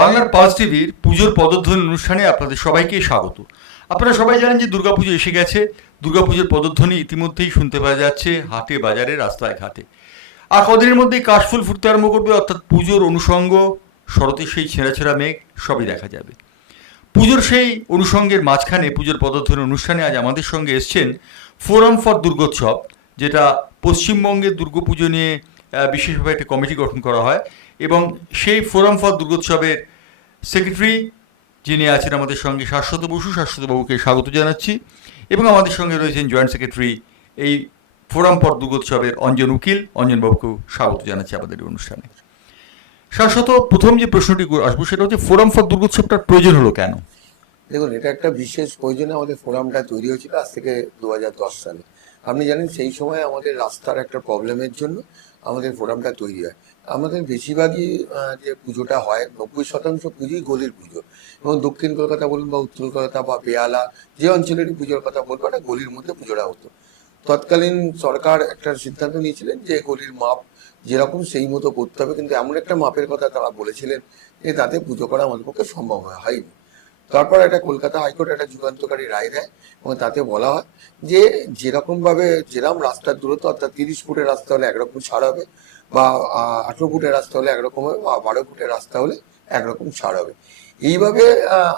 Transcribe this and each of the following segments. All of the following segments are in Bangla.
বাংলার পালস টিভির পুজোর পদধ্বনি অনুষ্ঠানে আপনাদের সবাইকে স্বাগত। আপনারা সবাই জানেন যে দুর্গাপুজো এসে গেছে। দুর্গাপুজোর পদধ্বনি ইতিমধ্যেই শুনতে পাওয়া যাচ্ছে হাটে বাজারে, রাস্তায় ঘাটে। আর কদিনের মধ্যেই কাশফুল ফুটতে আরম্ভ করবে, অর্থাৎ পুজোর অনুষঙ্গ, শরতের সেই ছেঁড়া ছেঁড়া মেঘ, সবই দেখা যাবে। পুজোর সেই অনুষঙ্গের মাঝখানে পুজোর পদধ্বনি অনুষ্ঠানে আজ আমাদের সঙ্গে এসছেন ফোরাম ফর দুর্গোৎসব, যেটা পশ্চিমবঙ্গের দুর্গাপুজো নিয়ে বিশেষভাবে একটা কমিটি গঠন করা হয়। এবং সেই ফোরাম ফর দুর্গোৎসবের সেক্রেটারি যিনি আছেন আমাদের সঙ্গে শাশ্বত বসু, শাশ্বত বাবুকে স্বাগত জানাচ্ছি। এবং আমাদের সঙ্গে রয়েছেন জয়েন্ট সেক্রেটারি এই ফোরাম ফর দুর্গোৎসবের অঞ্জন উকিল। অঞ্জনবাবুকেও স্বাগত জানাচ্ছি আমাদের অনুষ্ঠানে। শাশ্বত, প্রথম যে প্রশ্নটি আসব সেটা হচ্ছে, ফোরাম ফর দুর্গোৎসবটার প্রয়োজন হলো কেন? দেখুন, এটা একটা বিশেষ প্রয়োজনে আমাদের ফোরামটা তৈরি হয়েছিল আজ থেকে দু হাজার দশ সালে। আপনি জানেন, সেই সময় আমাদের রাস্তার একটা প্রবলেমের জন্য আমাদের ফোরামটা তৈরি হয়। আমাদের বেশিরভাগই যে পুজোটা হয়, নব্বই শতাংশ পুজোই গলির পুজো। এবং দক্ষিণ কলকাতা বলুন বা উত্তর কলকাতা বা বেয়ালা যে অঞ্চলেরই পুজোর কথা বলব, একটা গলির মধ্যে পুজোটা হতো। তৎকালীন সরকার একটা সিদ্ধান্ত নিয়েছিলেন যে গলির মাপ যেরকম সেই মতো করতে হবে, কিন্তু এমন একটা মাপের কথা তারা বলেছিলেন যে তাতে পুজো করা আমাদের পক্ষে সম্ভব হয়- হয়নি। তারপর একটা কলকাতা হাইকোর্ট একটা যুগান্তকারী রায় দেয়, এবং তাতে বলা হয় যে যেরকমভাবে যেরকম রাস্তার দূরত্ব, অর্থাৎ তিরিশ ফুটের রাস্তা হলে একরকম ছাড় হবে বা আঠেরো ফুটের রাস্তা হলে একরকম হবে বা বারো ফুটের রাস্তা হলে একরকম ছাড় হবে। এইভাবে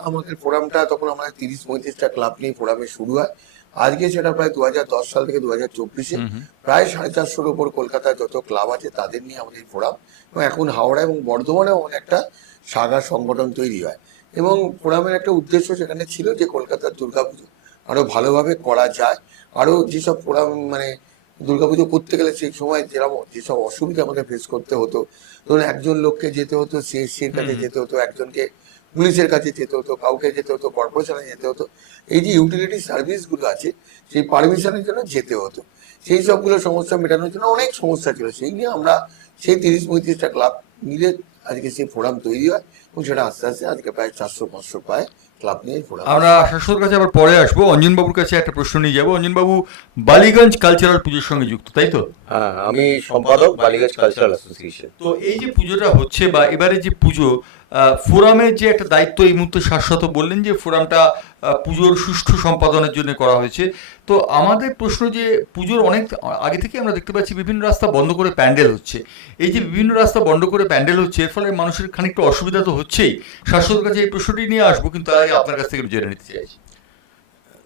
আমাদের ফোরামটা তখন আমাদের তিরিশ পঁয়ত্রিশটা ক্লাব নিয়ে ফোরামে শুরু হয়। আজকে সেটা প্রায় দু হাজার দশ সাল থেকে দু হাজার চব্বিশে প্রায় সাড়ে চারশোর ওপর কলকাতায় যত ক্লাব আছে তাদের নিয়ে আমাদের ফোরাম। এবং এখন হাওড়া এবং বর্ধমানেও আমাদের একটা সাগা সংগঠন তৈরি হয়। এবং ফোরামের একটা উদ্দেশ্য সেখানে ছিল যে কলকাতার দুর্গাপুজো আরও ভালোভাবে করা যায়। আরও যেসব ফোরাম মানে দুর্গাপুজো করতে গেলে সেই সময় যেরকম যেসব অসুবিধা আমাদের ফেস করতে হতো ধরুন একজন লোককে যেতে হতো সিএসসির কাছে যেতে হতো একজনকে পুলিশের কাছে যেতে হতো কাউকে যেতে হতো কর্পোরেশনে যেতে হতো এই যে ইউটিলিটি সার্ভিসগুলো আছে সেই পারমিশনের জন্য যেতে হতো। সেই সবগুলো সমস্যা মেটানোর জন্য অনেক সমস্যা ছিল। সেই নিয়ে আমরা সেই তিরিশ পঁয়ত্রিশটা ক্লাব মিলে আজকে সেই ফোরাম তৈরি হয় এবং সেটা আস্তে আস্তে আজকে প্রায় চারশো পাঁচশো প্রায় ক্লাব নিয়ে ফোরাম আমরা শাশ্বতর কাছে আবার পরে আসব। অঞ্জনবাবুর কাছে একটা প্রশ্ন নিয়ে যাব। অঞ্জনবাবু বালিগঞ্জ কালচারাল পুজোর সঙ্গে যুক্ত তাই তো? হ্যাঁ আমি সম্পাদক বালিগঞ্জ কালচারাল অ্যাসোসিয়েশন তো এই যে পুজোটা হচ্ছে বা এবারে যে পুজো ফোরামের যে একটা দায়িত্ব এই মুহূর্তে শাশ্বত বললেন যে ফোরামটা পুজোর সুষ্ঠু সম্পাদনের জন্য করা হয়েছে। তো আমাদের প্রশ্ন যে পুজোর অনেক, আগে থেকে আমরা দেখতে পাচ্ছি বিভিন্ন রাস্তা বন্ধ করে প্যান্ডেল হচ্ছে। এই যে বিভিন্ন রাস্তা বন্ধ করে প্যান্ডেল হচ্ছে, এর ফলে মানুষের খানিকটা অসুবিধা তো হচ্ছেই। শাশ্বতের কাছে এই প্রশ্নটি নিয়ে আসব, কিন্তু তার আগে আপনার কাছ থেকে জেনে নিতে চাইছি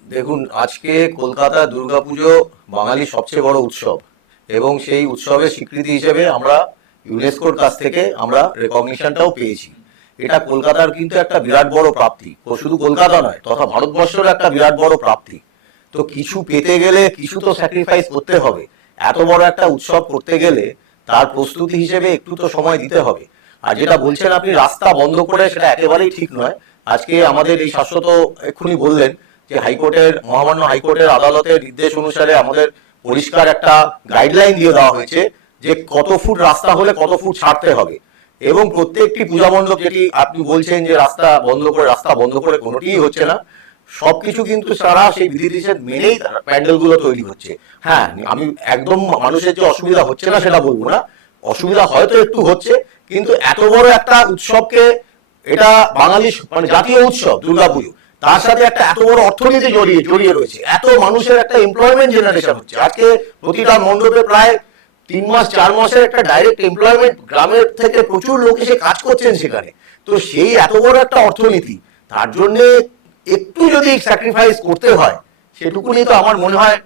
দেখুন, আজকে কলকাতা দুর্গাপুজো বাঙালির সবচেয়ে বড় উৎসব এবং সেই উৎসবের স্বীকৃতি হিসেবে আমরা ইউনেস্কোর কাছ থেকে আমরা রেকগনিশনটাও পেয়েছি। এটা কলকাতার কিন্তু একটা বিরাট বড় প্রাপ্তি। শুধু কলকাতা নয়, তথা ভারতবর্ষের একটা বিরাট বড় প্রাপ্তি। তো কিছু পেতে গেলে কিছু তো স্যাক্রিফাইস করতে হবে। এত বড় একটা উৎসব করতে গেলে তার প্রস্তুতি হিসেবে একটু তো সময় দিতে হবে। আর যেটা বলছেন আপনি, রাস্তা বন্ধ করে সেটা একেবারেই ঠিক নয়। আজকে আমাদের এই শাশ্বত এক্ষুনি বললেন যে হাইকোর্টের, মহামান্য হাইকোর্টের আদালতের নির্দেশ অনুসারে আমাদের পরিষ্কার একটা গাইডলাইন দিয়ে দেওয়া হয়েছে যে কত ফুট রাস্তা হলে কত ফুট ছাড়তে হবে। এবং প্রত্যেকটি পূজা মণ্ডপ যেটি আপনি বলছেন যে রাস্তা বন্ধ করে, রাস্তা বন্ধ করে কোনোটিই হচ্ছে না, সবকিছু কিন্তু সারা সেই বিধিনিষেধ মেনেই প্যান্ডেলগুলো তৈরি হচ্ছে। হ্যাঁ আমি একদম মানুষের যে অসুবিধা হচ্ছে না সেটা বলব না, অসুবিধা হয়তো একটু হচ্ছে, কিন্তু এত বড় একটা উৎসবকে এটা বাঙালি মানে জাতীয় উৎসব, দুর্গাপুজো, তার সাথে একটা এত বড় অর্থনীতি জড়িয়ে জড়িয়ে রয়েছে, এত মানুষের একটা এমপ্লয়মেন্ট জেনারেশন হচ্ছে। আজকে প্রতিটা মণ্ডপে প্রায় তিন মাস, চার মাসের একটা ডাইরেক্ট এমপ্লয়মেন্ট গ্রামের থেকে প্রচুর লোক এসে কাজ করছেন সেখানে। তো সেই এত বড় একটা অর্থনীতি, তার জন্যে একটু যদি স্যাক্রিফাইস করতে হয়, সেটুকুনি তো আমার মনে হয়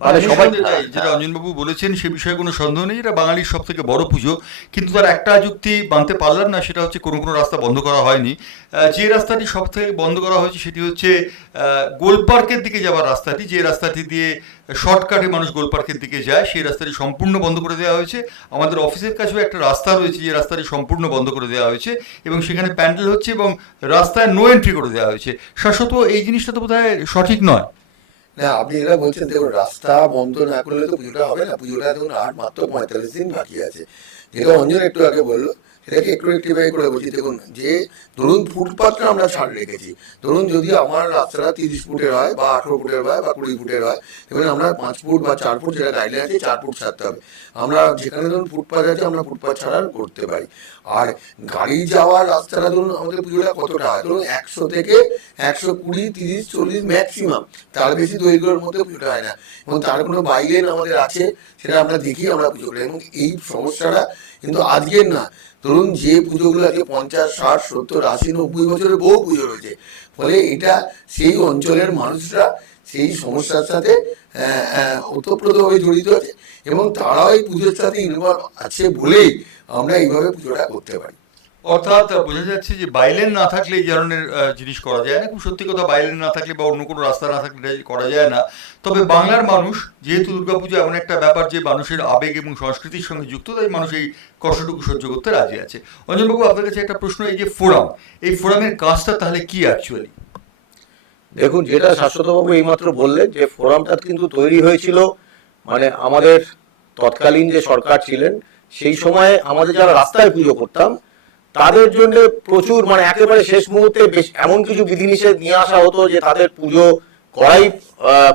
মানে সবাই যেটা অঞ্জনবাবু বলেছেন সে বিষয়ে কোনো সন্দেহ নেই এটা বাঙালির সব থেকে বড় পুজো। কিন্তু তার একটা যুক্তি মানতে পারলাম না সেটা হচ্ছে কোনো কোনো রাস্তা বন্ধ করা হয়নি। যে রাস্তাটি সব থেকে বন্ধ করা হয়েছে সেটি হচ্ছে আহ, গোল পার্কের দিকে যাওয়ার রাস্তাটি। যে রাস্তাটি দিয়ে শর্টকাটে মানুষ গোল পার্কের দিকে যায় সেই রাস্তাটি সম্পূর্ণ বন্ধ করে দেওয়া হয়েছে। আমাদের অফিসের কাছেও একটা রাস্তা রয়েছে যে রাস্তাটি সম্পূর্ণ বন্ধ করে দেওয়া হয়েছে এবং সেখানে প্যান্ডেল হচ্ছে এবং রাস্তায় নো এন্ট্রি করে দেওয়া হয়েছে। শাশ্বত এই জিনিসটা তো বোধহয় সঠিক নয়। না, আপনি এটা বলছেন, দেখুন, রাস্তা বন্ধ না করলে তো পুজোটা হবে না। পুজোটা দেখুন, আর মাত্র পঁয়তাল্লিশ দিন বাকি আছে। যেটা অঞ্জন একটু আগে বলল এটাকে একটু একটি একটিভাবে করে বলছি। দেখুন, যে ধরুন ফুটপাথটা আমরা ছাড় রেখেছি। ধরুন যদি আমার রাস্তাটা তিরিশ ফুটের হয় বা আঠেরো ফুটের হয় বা কুড়ি ফুটের হয় এবার আমরা পাঁচ ফুট বা চার ফুট যেটা গাইডলাইন আছে, চার ফুট ছাড়তে হবে। আমরা যেখানে ধরুন ফুটপাথ আছে, আমরা ফুটপাথ ছাড়া করতে পারি। আর গাড়ি যাওয়ার রাস্তাটা ধরুন আমাদের পুজোটা কতটা হয়? ধরুন একশো থেকে একশো কুড়ি, তিরিশ, চল্লিশ ম্যাক্সিমাম তার বেশি দৈর্ঘ্যের মধ্যে পুজোটা হয় না। এবং তার কোনো বাইলেন আমাদের আছে, সেটা আমরা দেখি, আমরা পুজো করি। এবং এই সমস্যাটা কিন্তু আজকের না। ধরুন যে পুজোগুলো আছে পঞ্চাশ, ষাট, সত্তর, আশি, নব্বই বছরের বহু পুজো রয়েছে, ফলে এটা সেই অঞ্চলের মানুষরা সেই সমস্যার সাথে ওতপ্রোতভাবে জড়িত আছে এবং তারাও এই পুজোর সাথে ইনভলভ আছে বলেই আমরা এইভাবে পুজোটা করতে পারি। অর্থাৎ বোঝা যাচ্ছে যে বাইলেন না থাকলে এই ধরনের জিনিস করা যায় না। সত্যি কথা, বাইলেন না থাকলে বা অন্য কোনো রাস্তা না থাকলে করা যায় না। তবে বাংলার মানুষ, যেহেতু দুর্গাপুজো এমন একটা ব্যাপার যে মানুষের আবেগ এবং সংস্কৃতির সঙ্গে যুক্ত, তাই মানুষ এই কষ্টটুকু সহ্য করতে রাজি আছে। অঞ্জনবাবু, আপনার কাছে একটা প্রশ্ন, এই যে ফোরাম, এই ফোরামের কাজটা তাহলে কি অ্যাকচুয়ালি দেখুন, যেটা শাশ্বতবাবু এইমাত্র বললেন যে ফোরামটা কিন্তু তৈরি হয়েছিল মানে আমাদের তৎকালীন যে সরকার ছিলেন, সেই সময়ে আমাদের যারা রাস্তায় পুজো করতাম তাদের জন্য প্রচুর মানে একেবারে শেষ মুহূর্তে বেশ এমন কিছু বিধিনিষেধ নিয়ে আসা হতো যে তাদের পুজো করাই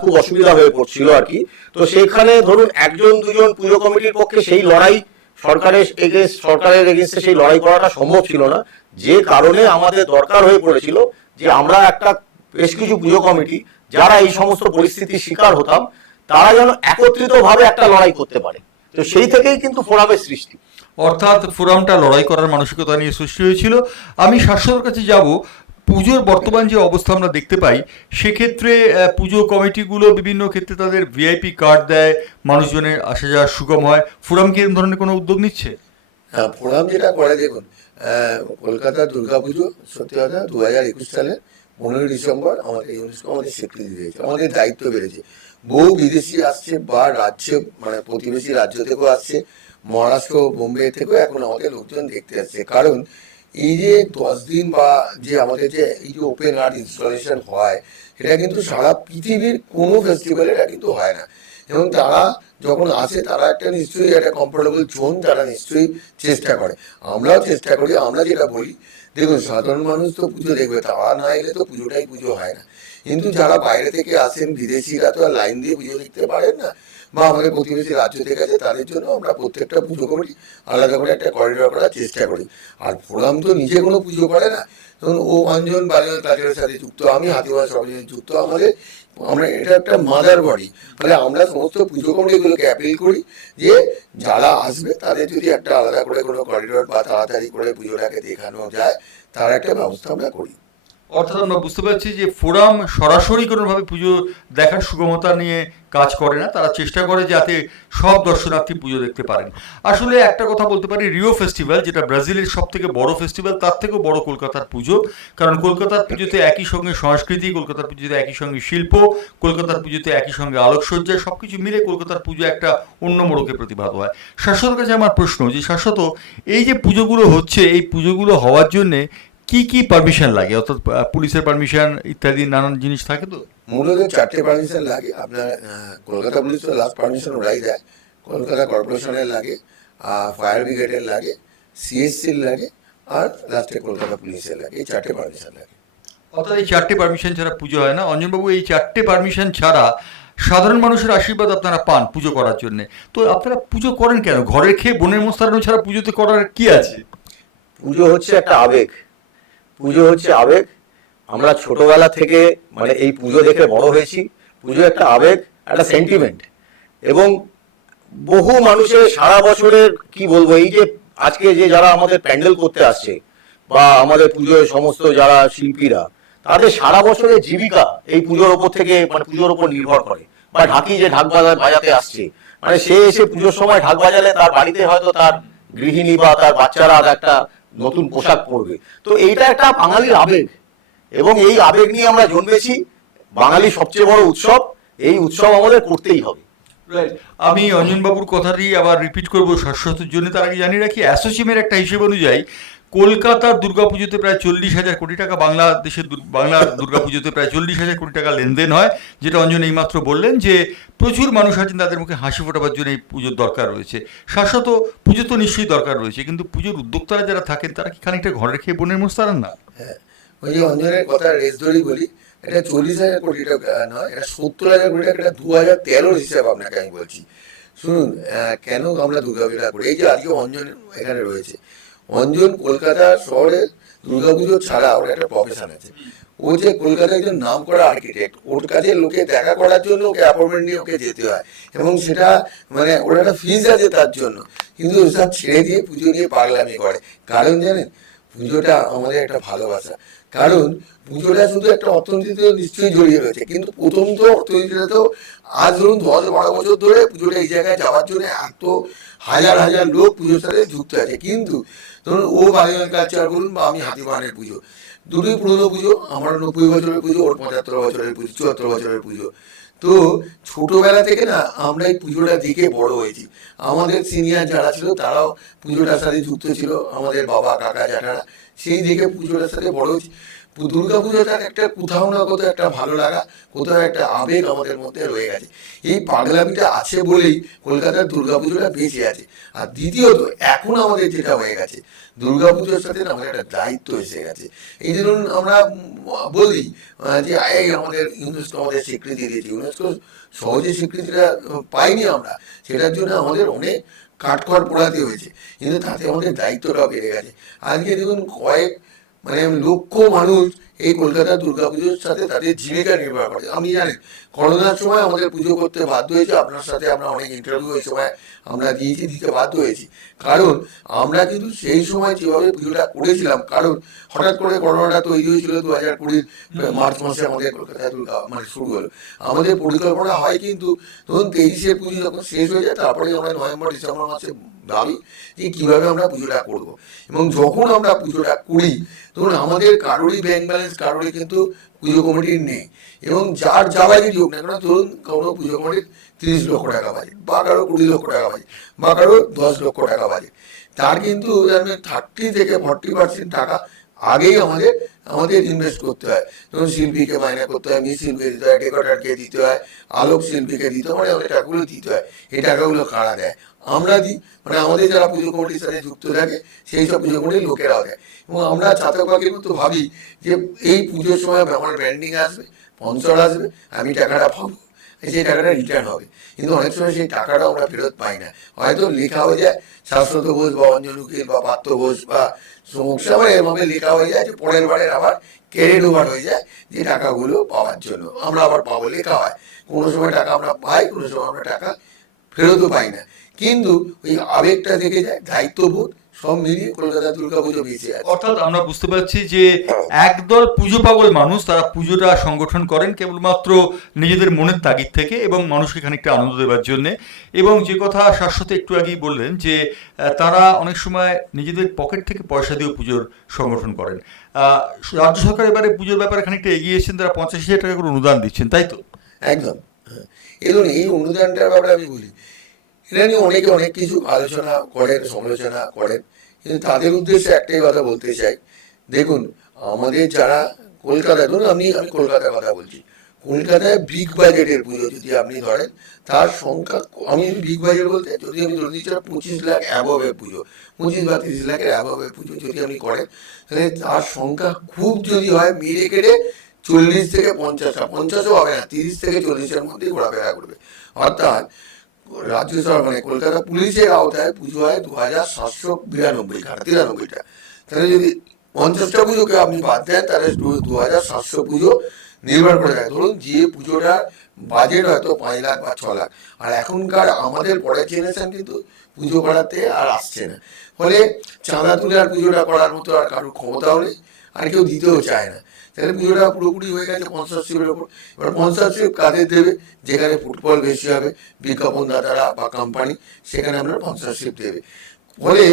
খুব অসুবিধা হয়ে পড়ছিল আর কি। তো সেখানে ধরুন একজন, দুজন পুজো কমিটির পক্ষে সেই লড়াই সরকারের এগেনস্ট সরকারের এগেনস্টে সেই লড়াই করাটা সম্ভব ছিল না। যে কারণে আমাদের দরকার হয়ে পড়েছিল যে আমরা একটা বেশ কিছু পুজো কমিটি, যারা এই সমস্ত পরিস্থিতির শিকার হতাম, তারা যেন একত্রিতভাবে একটা লড়াই করতে পারে। তো সেই থেকেই কিন্তু ফোরামের সৃষ্টি। অর্থাৎ ফোরামটা লড়াই করার মানসিকতা নিয়ে সৃষ্টি হয়েছিল। আমি শাশ্বতের কাছে যাব। পুজোর বর্তমান যে অবস্থা আমরা দেখতে পাই সেক্ষেত্রে পুজো কমিটিগুলো বিভিন্ন ক্ষেত্রে তাদের ভিআইপি কার্ড দেয় মানুষজনের আসা যাওয়া সুগম হয়। ফোরাম কি ধরনের কোনো উদ্যোগ নিচ্ছে? হ্যাঁ ফোরাম যেটা করে দেখুন আহ, কলকাতার দুর্গাপুজো সত্যি কথা দু হাজার একুশ সালে পনেরোই ডিসেম্বর আমাদের ইউনেস্কো আমাদের স্বীকৃতি দিয়েছে আমাদের দায়িত্ব বেড়েছে। বহু বিদেশি আসছে বা রাজ্যে মানে প্রতিবেশী রাজ্য থেকেও আসছে। মহারাষ্ট্র, বোম্বে থেকেও এখন আমাদের লোকজন দেখতে আসছে। কারণ এই যে দশ দিন বা যে আমাদের যে এই যে ওপেন আর্ট ইনস্টলেশন হয়, এটা কিন্তু সারা পৃথিবীর কোনো ফেস্টিভ্যাল এটা কিন্তু হয় না। এবং তারা যখন আসে, তারা একটা নিশ্চয়ই একটা কমফোর্টেবল জোন তারা নিশ্চয়ই চেষ্টা করে। আমরাও চেষ্টা করি, আমরা যেটা বলি, দেখুন, সাধারণ মানুষ তো পুজো দেখবে, তারা না এলে তো পুজোটাই পুজো হয় না। কিন্তু যারা বাইরে থেকে আসেন, বিদেশিরা তো লাইন দিয়ে পুজো দেখতে পারেন না। বা আমাদের প্রতিবেশী রাজ্য থেকে আছে, তাদের জন্য আমরা প্রত্যেকটা পুজো করি, আলাদা করে একটা করিডোর করার চেষ্টা করি। আর ফোরাম তো নিজে কোনো পুজো করে না। ধরুন, ও অঞ্জন বালিয়াল তাদের সাথে যুক্ত, আমি হাতিমা সরঞ্জন যুক্ত, আমাদের, আমরা এটা একটা মাদার বডি ফলে আমরা সমস্ত পুজো কমিটিগুলোকে অ্যাপিল করি যে যারা আসবে, তাদের যদি একটা আলাদা করে কোনো করিডোর বা তাড়াতাড়ি করে পুজোটাকে দেখানো যায়, তার একটা ব্যবস্থা আমরা করি। অর্থাৎ আমরা বুঝতে পারছি যে ফোরাম সরাসরি কোনোভাবে পুজো দেখার সুগমতা নিয়ে কাজ করে না, তারা চেষ্টা করে যাতে সব দর্শনার্থী পুজো দেখতে পারেন। আসলে একটা কথা বলতে পারি রিও ফেস্টিভ্যাল যেটা ব্রাজিলের সব থেকে বড় ফেস্টিভ্যাল তার থেকেও বড় কলকাতার পুজো। কারণ কলকাতার পুজোতে একই সঙ্গে সংস্কৃতি, কলকাতার পুজোতে একই সঙ্গে শিল্প, কলকাতার পুজোতে একই সঙ্গে আলোকসজ্জা সব কিছু মিলে কলকাতার পুজো একটা অন্য মোড়কে প্রতিভাত হয়। শাশ্বত কাছে আমার প্রশ্ন, যে শাশ্বত, এই যে পুজোগুলো হচ্ছে, এই পুজোগুলো হওয়ার জন্যে কি কি পারমিশন লাগে? অর্থাৎ পুলিশের পারমিশন ইত্যাদি নানান জিনিস থাকে তো? মূলত চারটে পারমিশন লাগে। আপনার কলকাতা পুলিশ লাস্ট পারমিশন ওরাই দেয়। কলকাতা কর্পোরেশনের লাগে ফায়ার ব্রিগেডের লাগে সিএসসির লাগে আর লাস্টে কলকাতা পুলিশের লাগে। এই চারটে পারমিশন লাগে। অর্থাৎ এই চারটে পারমিশন ছাড়া পুজো হয় না। অঞ্জনবাবু এই চারটে পারমিশন ছাড়া সাধারণ মানুষের আশীর্বাদ আপনারা পান পুজো করার জন্য। তো আপনারা পুজো করেন কেন? ঘরে খেয়ে বনের মোস্তারানো ছাড়া পুজোতে করার কি আছে? পুজো হচ্ছে একটা আবেগ। পুজো হচ্ছে আবেগ আমরা ছোটবেলা থেকে মানে এই পুজো দেখে বড় হয়েছি। পুজো একটা আবেগ, একটা সেন্টিমেন্ট এবং বহু মানুষের সারা বছরের কি বলব, এই যে আজকে যে যারা আমাদের প্যান্ডেল করতে আসছে বা আমাদের পুজোয় সমস্ত যারা শিল্পীরা, তাদের সারা বছরের জীবিকা এই পুজোর ওপর থেকে মানে পুজোর ওপর নির্ভর করে। বা ঢাকি যে ঢাক বাজা- বাজাতে আসছে মানে সে এসে পুজোর সময় ঢাক বাজালে তার বাড়িতে হয়তো তার গৃহিণী বা তার বাচ্চারা একটা নতুন পোশাক পরবে। তো এইটা একটা বাঙালির আবেগ। এবং এই আবেগ নিয়ে আমরা জন্মেছি বাঙালি সবচেয়ে বড় উৎসব এই উৎসব আমাদের করতেই হবে। আমি অঞ্জনবাবুর কথাটি আবার রিপিট করব শাশ্বতের জন্য তার আগে জানিয়ে রাখি অ্যাসোসিয়েমের একটা হিসেব অনুযায়ী কলকাতার দুর্গাপুজোতে প্রায় চল্লিশ হাজার কোটি টাকা বাংলাদেশের বাংলা দুর্গাপুজোতে প্রায় চল্লিশ হাজার কোটি টাকা লেনদেন হয় যেটা অঞ্জন এইমাত্র বললেন যে প্রচুর মানুষ আছেন তাদের মুখে হাসি ফোটাবার জন্য এই পুজোর দরকার রয়েছে। শাশ্বত পুজো তো নিশ্চয়ই দরকার রয়েছে কিন্তু পুজোর উদ্যোক্তারা যারা থাকেন তারা কি খানিকটা ঘরে খেয়ে বনের মোষ তাড়ান না? হ্যাঁ ওই যে অঞ্জনের কথা রেস ধরেই বলি, এটা চল্লিশ হাজার কোটি টাকা নয়, এটা সত্তর হাজার কোটি টাকা, এটা দু হাজার তেরোর হিসাব আপনাকে আমি বলছি। শুনুন কেন আমরা দুর্গাপূজা করি? এই যে আজকে অঞ্জন এখানে রয়েছে। অঞ্জন কলকাতা শহরে দুর্গাপুজো ছাড়া ওর একটা প্রফেশন আছে। ও যে কলকাতায় একজন নাম করা আর্কিটেক্ট ওর কাছে লোকে দেখা করার জন্য ওকে অ্যাপয়েন্টমেন্ট নিয়ে ওকে যেতে হয়। এবং সেটা মানে ওর একটা ফিজ আছে তার জন্য। কিন্তু ওসব ছেড়ে দিয়ে পুজো নিয়ে পাগলামি করে। কারণ জানেন পুজোটা আমাদের একটা ভালোবাসা। কারণ পুজোটা শুধু একটা অর্থনীতিতে নিশ্চয়ই জড়িয়ে রয়েছে, কিন্তু প্রথম তো অর্থনীতিটা তো আজ ধরুন দশ বারো বছর ধরে পুজোটা এই জায়গায় যাওয়ার জন্য এত হাজার হাজার লোক পুজোর সাথে যুক্ত আছে। কিন্তু ধরুন ও বাড়ি কালচার বলুন বা আমি হাতিবানের পুজো দুটোই পুরোনো পুজো, আমার নব্বই বছরের পুজো, ওর পঁচাত্তর বছরের পুজো, চুয়াত্তর বছরের পুজো। তো ছোটবেলা থেকে না, আমরা এই পুজোটা দেখে বড় হয়েছি। আমাদের সিনিয়র যারা ছিল, তারাও পুজোটার সাথে যুক্ত ছিল। আমাদের বাবা, কাকা, জ্যাঠারা, সেই দেখে পুজোটার সাথে বড় হয়েছি। দুর্গা পুজোটার একটা কোথাও না কোথাও একটা ভালো লাগা, কোথাও একটা আবেগ আমাদের মধ্যে রয়ে গেছে। এই পাগলামিটা আছে বলেই কলকাতার দুর্গা পুজোটা বেঁচে আছে। আর দ্বিতীয়ত, এখন আমাদের যেটা হয়ে গেছে দুর্গা পুজোর সাথে আমাদের একটা দায়িত্ব এসে গেছে। এই ধরুন আমরা বলি যে এই আমাদের ইউনেস্কো আমাদের স্বীকৃতি দিয়েছে। ইউনেস্কো সহজে স্বীকৃতিটা পাইনি আমরা। সেটার জন্য আমাদের অনেক কাঠখড় পোড়াতে হয়েছে। কিন্তু তাতে আমাদের দায়িত্বটাও বেড়ে গেছে। আজকে দেখুন কয়েক মানে লক্ষ মানুষ এই কলকাতা দুর্গাপুজোর সাথে তাদের জীবিকা নির্বাহ করে। আমি জানি, করোনার সময় আমাদের পুজো করতে বাধ্য হয়েছে, আপনার সাথে আমরা অনেক ইন্টারভিউ এই সময় আমরা দিয়েছি, দিতে বাধ্য হয়েছি। কারণ আমরা কিন্তু সেই সময় যেভাবে পুজোটা করেছিলাম, কারণ হঠাৎ করে করোনাটা তৈরি হয়েছিল দু হাজার কুড়ির মার্চ মাসে আমাদের কলকাতায় দুর্গা মানে শুরু হলো। আমাদের পরিকল্পনা হয় কিন্তু, ধরুন তেইশের পুজো যখন শেষ হয়ে যায় তারপরে আমরা নভেম্বর, ডিসেম্বর মাসে ভাবি যে কীভাবে আমরা পুজোটা করব। এবং যখন আমরা পুজোটা করি, ধরুন আমাদের কারোরই ব্যাংক ব্যালেন্স কারোরই কিন্তু পুজো কমিটির নেই। এবং যার যা বাজেটই হোক না কেন, ধরুন কোনো পুজো কমিটির তিরিশ লক্ষ টাকা বাজেট বা কারও কুড়ি লক্ষ টাকা বাজেট বা কারও দশ লক্ষ টাকা বাজেট তার কিন্তু থার্টি থেকে ফর্টি পার্সেন্ট টাকা আগেই আমাদের আমাদের ইনভেস্ট করতে হয়। যেমন শিল্পীকে মাইনে করতে হয় মিস দিতে হয় ডেকোরেটরকে দিতে হয়, আলোক শিল্পীকে দিতে হয় মানে আমাদের টাকাগুলো দিতে হয়। এই টাকাগুলো কারা দেয়? আমরা দিই। মানে আমাদের যারা পুজো কমিটির সাথে যুক্ত থাকে, সেই সব পুজো কমিটির লোকেরাও দেয়। এবং আমরা চাতক পাখির মতো ভাবি যে এই পুজোর সময় আমার ব্র্যান্ডিং আসবে স্পন্সর আসবে, আমি টাকাটা পাবো সেই টাকাটা রিটার্ন হবে। কিন্তু অনেক সময় সেই টাকাটা আমরা ফেরত পাই না। হয়তো লেখা হয়ে যায়, শাশ্বত ঘোষ বা অঞ্জন উকিল বা পাত্র ঘোষ বা সমস্যা মানে এভাবে লেখা হয়ে যায় যে পরের বারের আবার ক্যারেট ওভার হয়ে যায় যে টাকাগুলো পাওয়ার জন্য। আমরা আবার পাবো লেখা হয়। কোনো সময় টাকা আমরা পাই, কোনো সময় আমরা টাকা ফেরতও পাই না। কিন্তু ওই আবেগটা থেকে যায়, দায়িত্ববোধ সব মিলিয়ে কলকাতা দুর্গা পুজো বেঁচে আছে। অর্থাৎ আমরা বুঝতে পারছি যে একদল পুজো পাগল মানুষ তারা পুজোটা সংগঠন করেন কেবলমাত্র নিজেদের মনের তাগিদ থেকে এবং মানুষকে খানিকটা আনন্দ দেওয়ার জন্য। এবং যে কথা শাশ্বত একটু আগেই বললেন যে তারা অনেক সময় নিজেদের পকেট থেকে পয়সা দিয়েও পুজোর সংগঠন করেন। আহ, রাজ্য সরকার এবারে পুজোর ব্যাপারে খানিকটা এগিয়ে এসেছেন তারা পঞ্চাশ হাজার টাকা করে অনুদান দিচ্ছেন তাই তো? একদম। হ্যাঁ। এই অনুদানটার ব্যাপারে আমি বলি এটা নিয়ে অনেকে অনেক কিছু আলোচনা করেন, সমালোচনা করেন। কিন্তু তাদের উদ্দেশ্যে একটাই কথা বলতে চাই। দেখুন, আমাদের যারা কলকাতায় ধরুন আমি আমি কলকাতার কথা বলছি। কলকাতায় বিগ বাজেটের পুজো যদি আপনি ধরেন, তার সংখ্যা আমি বিগ বাজেট বলতে, যদি আমি ধরে নিচ্ছি পঁচিশ লাখ অ্যাবভের পুজো, পঁচিশ বা তিরিশ লাখের অ্যাবভের পুজো যদি আপনি করেন, তাহলে তার সংখ্যা খুব যদি হয়, মেরে কেটে চল্লিশ থেকে পঞ্চাশটা পঞ্চাশও হবে না, তিরিশ থেকে চল্লিশের মধ্যেই ঘোরাফেরা করবে। অর্থাৎ রাজ্য সরকার মানে কলকাতা পুলিশের আওতায় পুজো হয় দু হাজার সাতশো বিরানব্বই তিরানব্বইটা। তাহলে যদি পঞ্চাশটা পুজোকে আপনি বাদ দেন, তাহলে দু হাজার সাতশো পুজো নির্ভর করে যায়। ধরুন, যে পুজোটার বাজেট হয়তো পাঁচ লাখ বা ছ লাখ। আর এখনকার আমাদের পরের জেনারেশন কিন্তু পুজো করাতে আর আসছে না। ফলে চাঁদা তুলে আর পুজোটা করার মতো আর কারোর ক্ষমতাও নেই, আর কেউ দিতেও চায় না। পুজোটা পুরোপুরি হয়ে গেছে স্পন্সরশিপের ওপর। এবার স্পন্সরশিপ কাদের দেবে, যেখানে ফুটবল বেশি হবে, বিজ্ঞাপনদাতারা বা কোম্পানি সেখানে আপনার স্পন্সরশিপ দেবে। ফলে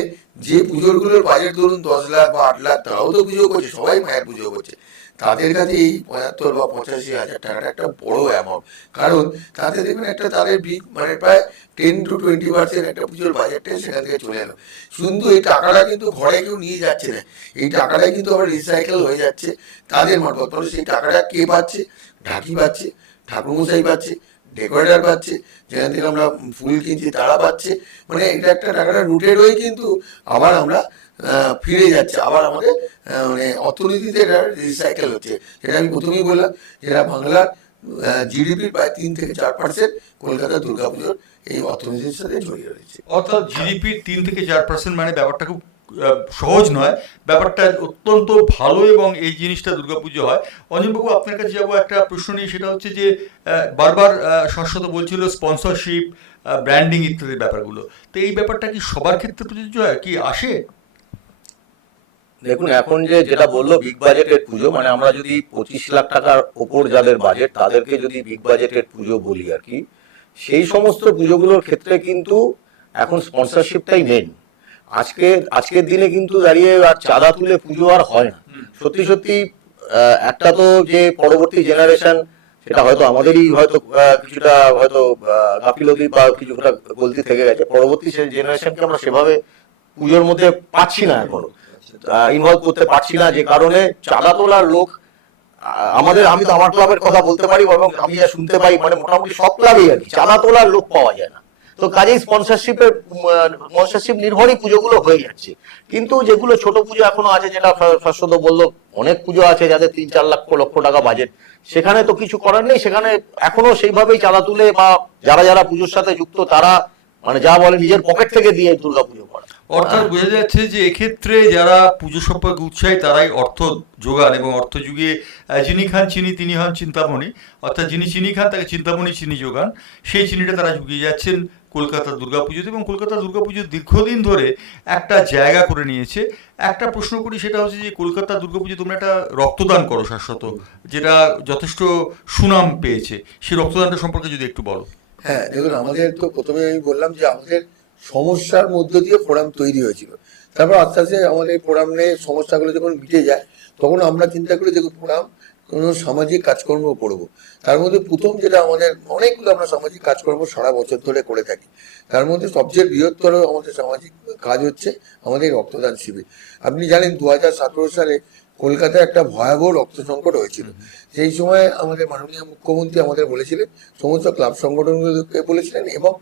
যে পুজোগুলোর বাজেট ধরুন দশ লাখ বা আট লাখ, তারাও তো পুজো করছে, সবাই মায়ের পুজো করছে। তাদের কাছে এই পঁচাত্তর বা পঁচাশি হাজার টাকাটা একটা বড় অ্যামাউন্ট কারণ তাতে দেখবেন একটা তাদের বিগ মানে প্রায় টেন টু টোয়েন্টি পার্সেন্ট একটা পুজোর বাজেটটা সেখান থেকে চলে এলো। শুধু এই টাকাটা কিন্তু ঘরে কেউ নিয়ে যাচ্ছে না। এই টাকাটাই কিন্তু আবার রিসাইকেল হয়ে যাচ্ছে। তাদের মারফত ফলে সেই টাকাটা কে পাচ্ছে? ঢাকি পাচ্ছে, ঠাকুরমশাই পাচ্ছে ডেকোরেটর পাচ্ছে, যেখান থেকে আমরা ফুল কিনছি তারা পাচ্ছে। মানে এটা একটা টাকাটা রুটেড হয়ে কিন্তু আবার আমরা ফিরে যাচ্ছে। আবার আমাদের মানে অর্থনীতিতে এটা রিসাইকেল হচ্ছে। যেটা আমি প্রথমেই বললাম, যেটা বাংলার জিডিপির প্রায় তিন থেকে চার পার্সেন্ট কলকাতা দুর্গাপুজোর এই অর্থনীতির সাথে জড়িয়ে রয়েছে। অর্থাৎ জিডিপির তিন থেকে চার পার্সেন্ট মানে ব্যাপারটা খুব সহজ নয়। ব্যাপারটা অত্যন্ত ভালো এবং এই জিনিসটা দুর্গাপুজো হয়। অঞ্জনবাবু, আপনার কাছে যাব একটা প্রশ্ন নিয়ে, সেটা হচ্ছে যে বারবার শাশ্বত বলছিল স্পন্সরশিপ ব্র্যান্ডিং ইত্যাদি ব্যাপারগুলো। তো এই ব্যাপারটা কি সবার ক্ষেত্রে প্রযোজ্য হয়? কি আসে? দেখুন এখন যে যেটা বলল বিগ বাজেটের পুজো মানে আমরা যদি পঁচিশ লাখ টাকার ওপর যাদের বাজেট তাদেরকে যদি বিগ বাজেটের পুজো বলি আর কি সেই সমস্ত পুজোগুলোর ক্ষেত্রে কিন্তু এখন স্পন্সরশিপটাই মেন আজকে আজকের দিনে কিন্তু দাঁড়িয়ে আর চাঁদা তুলে পুজো আর হয় না। সত্যি সত্যি একটা তো যে পরবর্তী জেনারেশন সেটা হয়তো আমাদেরই হয়তো কিছুটা হয়তো গাফিলতি বা কিছুটা গলতি থেকে গেছে। পরবর্তী জেনারেশনকে আমরা সেভাবে পুজোর মধ্যে পাচ্ছি না এখনও। ইনভলভ করতে পারছি না, যে কারণে চাঁদা তোলার লোক আমাদের, আমি তো আমার ক্লাবের কথা বলতে পারি এবং আমি যা শুনতে পাই মানে মোটামুটি সব ক্লাবেই আর কি চাঁদা তোলার লোক পাওয়া যায় না। তো কাজেই স্পন্সরশিপের স্পন্সরশিপ নির্ভরই পুজোগুলো হয়ে যাচ্ছে। কিন্তু যেগুলো ছোট পুজো এখনও আছে, যেটা শাশ্বত বলল, অনেক পুজো আছে যাদের তিন চার লক্ষ লক্ষ টাকা বাজেট সেখানে তো কিছু করার নেই, সেখানে এখনও সেইভাবেই চাঁদা তুলে বা যারা যারা পুজোর সাথে যুক্ত, তারা মানে যা বলে, নিজের পকেট থেকে দিয়ে দুর্গা পুজো করে। অর্থাৎ বোঝা যাচ্ছে যে এক্ষেত্রে যারা পুজো সম্পর্কে উৎসাহী, তারাই অর্থ যোগান এবং অর্থ যুগে যিনি খান চিনি, তিনি হন চিন্তামণি। অর্থাৎ যিনি চিনি খান, তাকে চিন্তামণি চিনি যোগান। সেই চিনিটা তারা যুগিয়ে যাচ্ছেন কলকাতার দুর্গাপুজোতে এবং কলকাতার দুর্গাপুজো দীর্ঘদিন ধরে একটা জায়গা করে নিয়েছে। একটা প্রশ্ন করি, সেটা হচ্ছে যে কলকাতার দুর্গাপুজো তোমরা একটা রক্তদান করো শাশ্বত, যেটা যথেষ্ট সুনাম পেয়েছে। সেই রক্তদানটা সম্পর্কে যদি একটু বলো। হ্যাঁ দেখুন, আমাদের তো প্রথমে আমি বললাম যে আমাদের সমস্যার মধ্য দিয়ে ফোরাম তৈরি হয়েছিল। তারপর আস্তে আস্তে আমাদের ফোরাম নিয়ে সমস্যাগুলো যখন মিটে যায়, তখন আমরা চিন্তা করি দেখুন ফোরাম কোনো সামাজিক কাজকর্ম করব। তার মধ্যে প্রথম যেটা আমাদের অনেকগুলো আমরা সামাজিক কাজকর্ম সারা বছর ধরে করে থাকি। তার মধ্যে সবচেয়ে বৃহত্তর আমাদের সামাজিক কাজ হচ্ছে আমাদের রক্তদান শিবির। আপনি জানেন দু হাজার সতেরো সালে কলকাতায় একটা ভয়াবহ রক্ত সংকট হয়েছিল। সেই সময় আমাদের মাননীয় মুখ্যমন্ত্রী আমাদের বলেছিলেন, সমস্ত ক্লাব সংগঠনগুলোকে বলেছিলেন এবং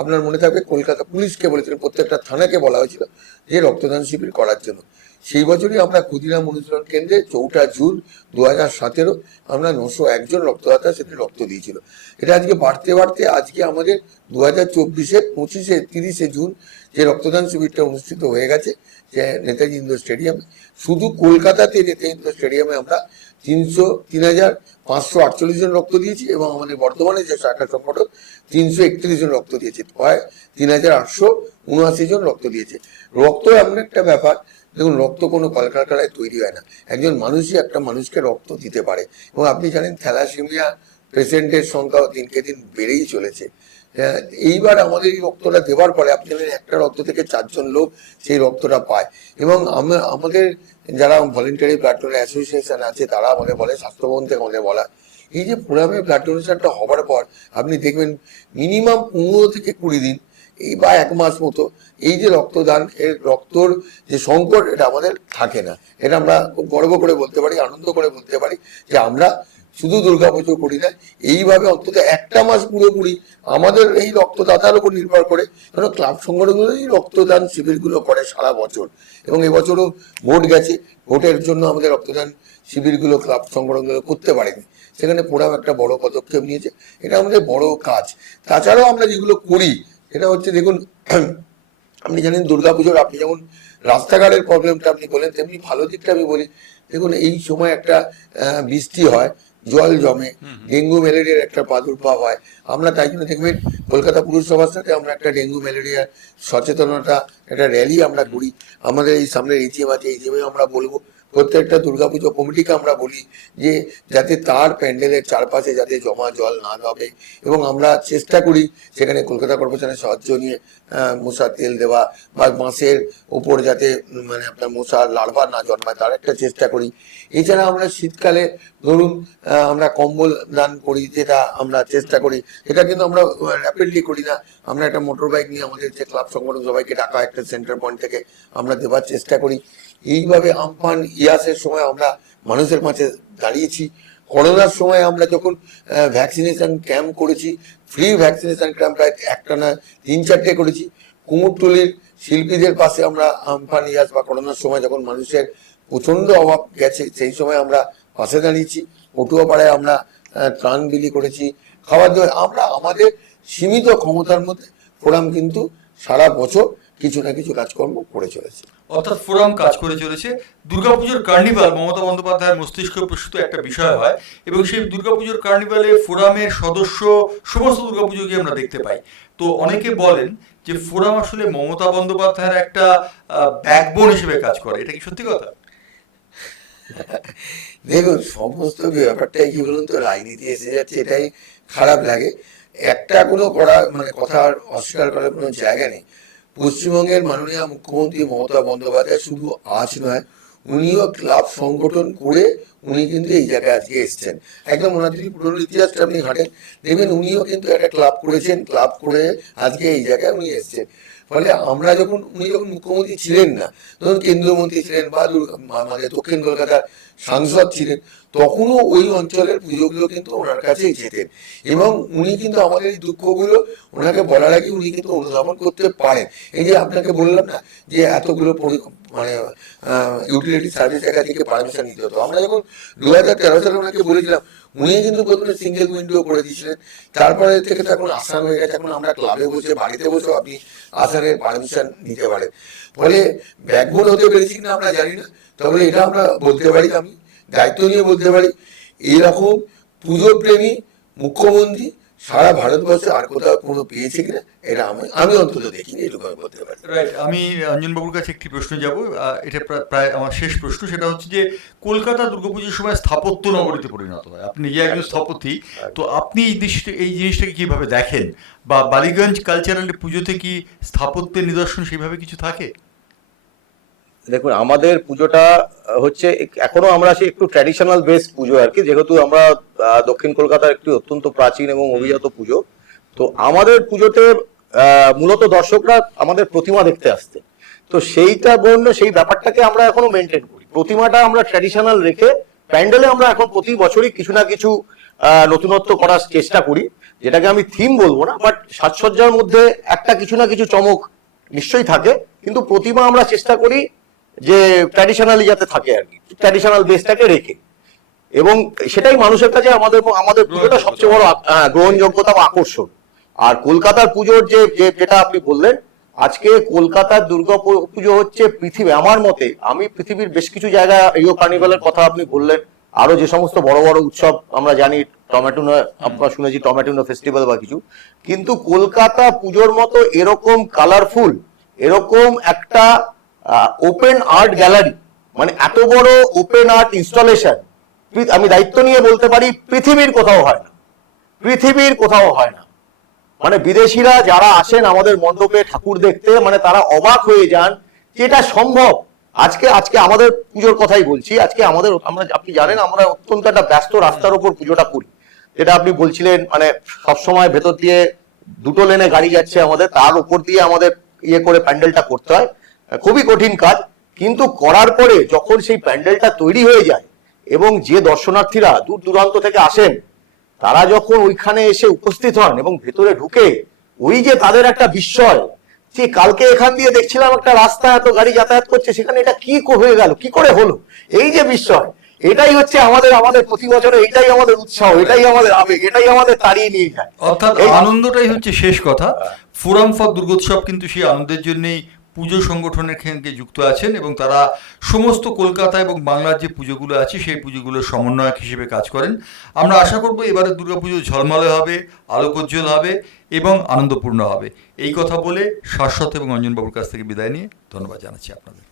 আপনার মনে থাকবে কলকাতা, পুলিশকে বলেছিলেন, প্রত্যেকটা থানাকে বলা হয়েছিল যে রক্তদান শিবির করার জন্য। সেই বছরই আমরা ক্ষুদিরাম অনুশীলন কেন্দ্রে চৌঠা জুন দু হাজার সতেরো আমরা নশো একজন রক্তদাতা সেটি রক্ত দিয়েছিল। এটা আজকে বাড়তে বাড়তে আজকে আমাদের দু হাজার চব্বিশে পঁচিশে, তিরিশে জুন যে রক্তদান শিবিরটা অনুষ্ঠিত হয়ে গেছে, যে নেতাজি ইন্ডোর স্টেডিয়ামে, শুধু কলকাতাতে নেতাজি ইন্ডোর স্টেডিয়ামে আমরা তিনশো, তিন হাজার পাঁচশো আটচল্লিশ জন রক্ত দিয়েছি এবং আমাদের বর্তমানে যে শাখা সংগঠন তিনশো একত্রিশ জন রক্ত দিয়েছে। প্রায় তিন হাজার আটশো উনআশি জন রক্ত দিয়েছে। রক্ত এমন একটা ব্যাপার দেখুন রক্ত কোনো কলকারখানায় তৈরি হয় না। একজন মানুষই একটা মানুষকে রক্ত দিতে পারে। এবং আপনি জানেন থ্যালাসেমিয়া পেশেন্টের সংখ্যাও দিনকে দিন বেড়েই চলেছে। হ্যাঁ, এইবার আমাদের এই রক্তটা দেওয়ার পরে আপনি জানেন একটা রক্ত থেকে চারজন লোক সেই রক্তটা পায়। এবং আমাদের যারা ভলেন্টারি ব্লাড ডোনার অ্যাসোসিয়েশন আছে তারা আমাদের বলে স্বাস্থ্যভবন থেকে আমাদের বলা এই যে পুরামে ব্লাড ডোনেশনটা হওয়ার পর আপনি দেখবেন মিনিমাম পনেরো থেকে কুড়ি দিন এই বা এক মাস মতো এই যে রক্তদান, এর রক্তর যে সংকট, এটা আমাদের থাকে না। এটা আমরা খুব গর্ব করে বলতে পারি, আনন্দ করে বলতে পারি যে আমরা শুধু দুর্গাপুজো করি না, এইভাবে অন্তত একটা মাস পুরোপুরি আমাদের এই রক্তদাতার উপর নির্ভর করে কেন ক্লাব সংগঠনগুলো এই রক্তদান শিবিরগুলো করে সারা বছর। এবং এবছরও ভোট গেছে, ভোটের জন্য আমাদের রক্তদান শিবিরগুলো ক্লাব সংগঠনগুলো করতে পারেনি। সেখানে পোড়াও একটা বড় পদক্ষেপ নিয়েছে, এটা আমাদের বড় কাজ। তাছাড়াও আমরা যেগুলো করি সেটা হচ্ছে দেখুন আপনি জানেন দুর্গাপুজোর আপনি যেমন রাস্তাঘাটের প্রবলেমটা আপনি বলেন তেমনি ভালো দিকটা আমি বলি। দেখুন এই সময় একটা আহ, বৃষ্টি হয় জল জমে ডেঙ্গু ম্যালেরিয়ার একটা প্রাদুর্ভাব হয়। আমরা তাই জন্য দেখবেন কলকাতা পুরসভার সাথে আমরা একটা ডেঙ্গু ম্যালেরিয়ার সচেতনতা একটা র্যালি আমরা করি। আমাদের এই সামনে এজিএম আছে এজিএমে আমরা বলব। প্রত্যেকটা দুর্গাপুজো কমিটিকে আমরা বলি যে যাতে তার প্যান্ডেলের চারপাশে যাতে জমা জল না হবে এবং আমরা চেষ্টা করি সেখানে কলকাতা কর্পোরেশনের সাহায্য নিয়ে মশার তেল দেওয়া বা বাঁশের উপর যাতে মানে আপনার মশার লার্ভা না জন্মায় তার একটা চেষ্টা করি। এছাড়া আমরা শীতকালে ধরুন আমরা কম্বল দান করি যেটা আমরা চেষ্টা করি। সেটা কিন্তু আমরা র্যাপিডলি করি না। আমরা একটা মোটর বাইক নিয়ে আমাদের যে ক্লাব সংগঠন সবাইকে ডাকা একটা সেন্টার পয়েন্ট থেকে আমরা দেওয়ার চেষ্টা করি। এইভাবে আমফান ইয়াসের সময় আমরা মানুষের মাঝে দাঁড়িয়েছি। করোনার সময় আমরা যখন ভ্যাকসিনেশন ক্যাম্প করেছি ফ্রি ভ্যাকসিনেশন ক্যাম্প প্রায় একটা না তিন চারটে করেছি। কুমোরটুলির শিল্পীদের পাশে আমরা আমফান ইয়াস বা করোনার সময় যখন মানুষের প্রচণ্ড অভাব গেছে, সেই সময় আমরা পাশে দাঁড়িয়েছি। পটুয়াপাড়ায় আমরা ত্রাণ বিলি করেছি। খাবার দাবার, আমরা আমাদের সীমিত ক্ষমতার মধ্যে ফোরাম কিন্তু সারা বছর কিছু না কিছু কাজকর্ম করে চলেছে। অর্থাৎ ফোরাম কাজ করে চলেছে। দুর্গাপুজোর কার্নিভাল মমতা বন্দ্যোপাধ্যায়ের মস্তিষ্ক প্রসূত একটা বিষয় হয় এবং সেই দুর্গাপুজোর কার্নিভালে ফোরামের সদস্য সমস্ত দুর্গাপুজোকে আমরা দেখতে পাই। তো অনেকে বলেন যে ফোরাম আসলে মমতা বন্দ্যোপাধ্যায়ের একটা ব্যাকবোন হিসেবে কাজ করে। এটা কি সত্যি কথা? দেখুন সমস্ত ব্যাপারটাই কি বলুন তো? রাজনীতি এসে যাচ্ছে এটাই খারাপ লাগে। একটা কোনো করা মানে কথা অস্বীকার করার কোনো জায়গা নেই। পশ্চিমবঙ্গের মাননীয় মুখ্যমন্ত্রী মমতা বন্দ্যোপাধ্যায় শুধু আজ নয় উনিও ক্লাব সংগঠন করে উনি কিন্তু এই জায়গায় আজকে এসেছেন। একদম ওনার যদি ইতিহাসটা আপনি ঘাটেন, দেখবেন উনিও কিন্তু একটা ক্লাব করেছেন, ক্লাব করে আজকে এই জায়গায় উনি এসেছেন। ফলে আমরা যখন, উনি যখন মুখ্যমন্ত্রী ছিলেন না তখন কেন্দ্রীয় মন্ত্রী ছিলেন বা আমাদের দক্ষিণ কলকাতার সাংসদ ছিলেন, তখনও ওই অঞ্চলের পুজোগুলো কিন্তু ওনার কাছেই যেতেন। এবং উনি কিন্তু আমাদের এই দুঃখগুলো ওনাকে বলার আগে উনি কিন্তু অনুধাবন করতে পারেন। এই যে আপনাকে বললাম না যে এতগুলো মানে ইউটিলিটি সার্ভিস একা থেকে পারমিশন নিতে হতো। আমরা যখন দু হাজার তেরো সালে ওনাকে বলেছিলাম উনি কিন্তু প্রথমে সিঙ্গেল উইন্ডো করে দিয়েছিলেন। তারপরে থেকে তো এখন আসান হয়ে গেছে এখন আমরা ক্লাবে বসে বাড়িতে বসেও আপনি আসানের পারমিশন নিতে পারেন। ফলে ব্যাকবোন হতে পেরেছি কিনা আমরা জানি না তবে এটা আমরা বলতে পারি আমি দায়িত্ব নিয়ে বলতে পারি। এরকম পুজো প্রেমী মুখ্যমন্ত্রী সারা ভারতবর্ষে আর কোথাও কোনো পেয়েছে কিনা এটা আমি আমি অন্তত দেখিনি এটুকু আমি বলতে পারি। রাইট আমি অঞ্জনবাবুর কাছে একটি প্রশ্ন যাব এটা প্রা- প্রায় আমার শেষ প্রশ্ন সেটা হচ্ছে যে কলকাতা দুর্গাপুজোর সময় স্থাপত্য নগরীতে পরিণত হয়। আপনি নিজে একজন স্থপতি তো আপনি এই দৃষ্টি এই জিনিসটাকে কীভাবে দেখেন? বা বালিগঞ্জ কালচারাল পুজোতে কি স্থাপত্যের নিদর্শন সেইভাবে কিছু থাকে? দেখুন আমাদের পুজোটা হচ্ছে এখনও আমরা সেই একটু ট্র্যাডিশনাল বেস পুজো আর কি যেহেতু আমরা দক্ষিণ কলকাতার একটি অত্যন্ত প্রাচীন এবং অভিজাত পুজো তো আমাদের পুজোতে মূলত দর্শকরা আমাদের প্রতিমা দেখতে আসতেন তো সেইটা বন্য সেই ব্যাপারটাকে আমরা এখনও মেনটেন করি। প্রতিমাটা আমরা ট্র্যাডিশনাল রেখে প্যান্ডেলে আমরা এখন প্রতি বছরই কিছু না কিছু নতুনত্ব করার চেষ্টা করি যেটাকে আমি থিম বলব না বাট সাজসজ্জার মধ্যে একটা কিছু না কিছু চমক নিশ্চয়ই থাকে কিন্তু প্রতিমা আমরা চেষ্টা করি যে ট্র্যাডিশনালি যাতে থাকে আর কি ট্র্যাডিশনাল বেসটাকে রেখে। এবং সেটাই মানুষের কাছে আমাদের আমাদের পুজোটা সবচেয়ে বড় হ্যাঁ, গ্রহণযোগ্যতা বা আকর্ষণ। আর কলকাতার পুজোর যে যে- যেটা আপনি বললেন আজকে কলকাতার দুর্গা পুজো হচ্ছে পৃথিবী। আমার মতে আমি পৃথিবীর বেশ কিছু জায়গা রিও কার্নিভালের কথা আপনি বললেন আরও যে সমস্ত বড় বড় উৎসব আমরা জানি টমেটোনো আপনার শুনেছি টমেটোনো ফেস্টিভ্যাল বা কিছু। কিন্তু কলকাতা পুজোর মতো এরকম কালারফুল এরকম একটা ওপেন আর্ট গ্যালারি মানে এত বড় ওপেন আর্ট ইনস্টলেশন আমি দায়িত্ব নিয়ে বলতে পারি পৃথিবীর কোথাও হয় না। পৃথিবীর কোথাও হয় না। মানে বিদেশিরা যারা আসেন আমাদের মণ্ডপে ঠাকুর দেখতে মানে তারা অবাক হয়ে যান যে এটা সম্ভব। আজকে আজকে আমাদের পুজোর কথাই বলছি, আজকে আমাদের, আমরা, আপনি জানেন আমরা অত্যন্ত একটা ব্যস্ত রাস্তার উপর পুজোটা করি। যেটা আপনি বলছিলেন মানে সবসময় ভেতর দিয়ে দুটো লেনে গাড়ি যাচ্ছে আমাদের, তার উপর দিয়ে আমাদের ইয়ে করে প্যান্ডেলটা করতে হয়। খুবই কঠিন কাজ কিন্তু করার পরে যখন সেই প্যান্ডেলটা তৈরি হয়ে যায় এবং যে দর্শনার্থীরা দূর দূরান্ত থেকে আসেন তারা যখন ওইখানে এসে উপস্থিত হন এবং ভেতরে ঢুকে ওই যে তাদের একটা বিস্ময় যে কালকে এখান দিয়ে দেখছিলাম একটা রাস্তা এত গাড়ি যাতায়াত করছে সেখানে এটা কি হয়ে গেল কি করে হলো? এই যে বিস্ময় এটাই হচ্ছে আমাদের আমাদের প্রতি বছরে এটাই আমাদের উৎসাহ এটাই আমাদের আবেগ এটাই আমাদের তাড়িয়ে নিয়ে যায়। অর্থাৎ আনন্দটাই হচ্ছে শেষ কথা। ফোরাম ফর দুর্গোৎসব কিন্তু সেই আনন্দের জন্যই পুজো সংগঠনের সঙ্গে যুক্ত আছেন এবং তারা সমস্ত কলকাতা এবং বাংলার যে পুজোগুলো আছে, সেই পুজোগুলোর সমন্বয়ক হিসেবে কাজ করেন। আমরা আশা করব এবারে দুর্গাপুজো ঝলমলে হবে, আলোকোজ্জ্বল হবে এবং আনন্দপূর্ণ হবে। এই কথা বলে শাশ্বত এবং অঞ্জনবাবুর কাছ থেকে বিদায় নিয়ে ধন্যবাদ জানাচ্ছি আপনাদের।